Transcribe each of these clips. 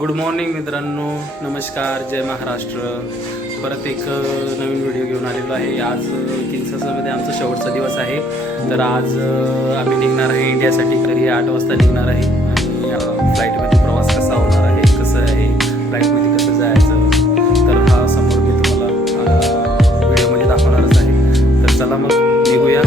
Good morning मित्रांनो, नमस्कार, जय महाराष्ट्र. परत एक नवीन व्हिडिओ घेऊन आलेलो आहे. आज किन्सासामध्ये आमचा शेवटचा दिवस आहे. तर आज आम्ही निघणार आहे इंडियासाठी. तरी 8 वाजता निघणार आहे आणि फ्लाईटमध्ये प्रवास कसा होणार आहे, कसं आहे, फ्लाईटमध्ये कसं जायचं, तर हा समोर मी तुम्हाला व्हिडिओमध्ये दाखवणारच आहे. तर चला मग निघूया.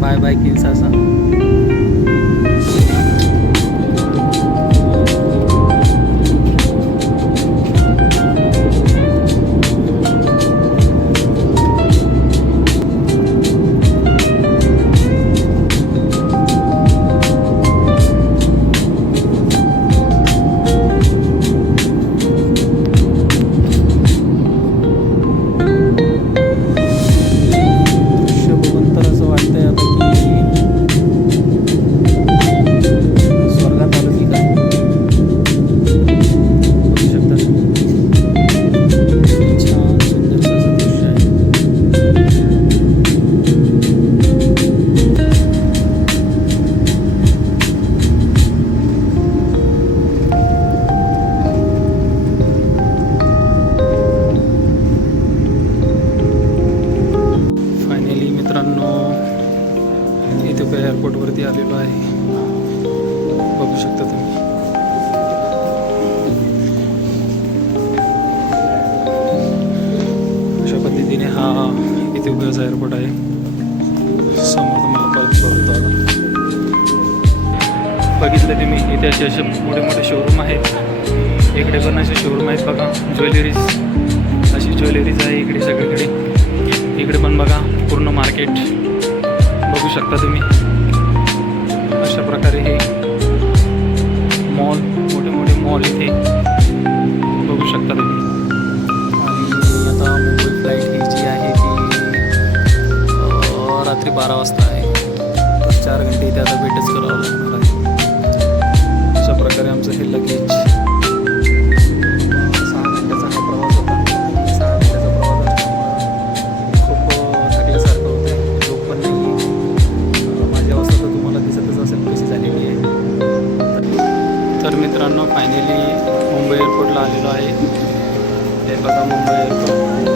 Bye bye Kinshasa. एअरपोर्टवरती आलेलो आहे. बघू शकता तुम्ही. अशा पद्धतीने हा इथिओपियाचा एअरपोर्ट आहे. समोर तुम्हाला परत बघतो आता. बघितलं तुम्ही, इथे असे मोठे मोठे शोरूम आहेत. इकडे पण असे शोरूम आहेत बघा. ज्वेलरीज, अशी ज्वेलरीज आहे इकडे सगळीकडे. इकडे पण बघा पूर्ण मार्केट बघू शकता तुम्ही. अशा प्रकारे हे मॉल, मोठे मोठे मॉल इथे बघू शकता तुम्ही. आणि आता मुंबई फ्लाईट ही जी आहे ती रात्री 12 वाजता आहे. तर 4 घंटे इथे आता वेटच करावं लागणार आहे. अशा प्रकारे आमचं हे लगेज 6 घंट्याचा हा प्रवास होता. 6 घंट्याचा प्रवास असल्यामुळं खूप थकल्यासारखं होतं. झोप पण नाही. माझी अवस्था तर तुम्हाला दिसतच असेल कशी झालेली आहे. तर मित्रांनो, फायनली मुंबई एअरपोर्टला आलेलो आहे. हे बघा मुंबई एअरपोर्ट.